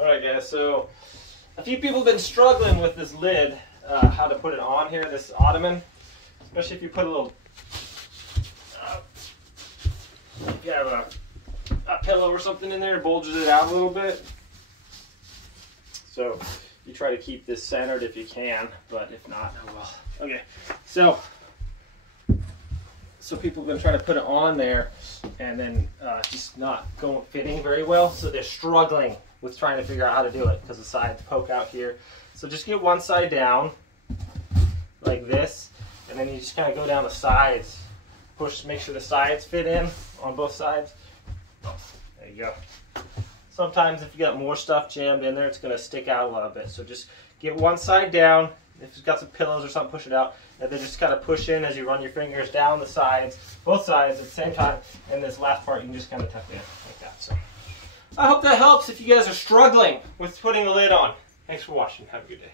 Alright guys, so a few people have been struggling with this lid, how to put it on here, this Ottoman, especially if you put a little, if you have a pillow or something in there, it bulges it out a little bit. So you try to keep this centered if you can, but if not, oh well. Okay, so people have been trying to put it on there and then just not fitting very well, so they're struggling with trying to figure out how to do it because the sides poke out here. So just get one side down like this, and then you just kind of go down the sides, push, make sure the sides fit in on both sides. There you go. Sometimes if you got more stuff jammed in there, it's going to stick out a little bit. So just get one side down. If you've got some pillows or something, push it out, and then just kind of push in as you run your fingers down the sides, both sides at the same time. And this last part, you can just kind of tuck it in like that. So I hope that helps if you guys are struggling with putting a lid on. Thanks for watching. Have a good day.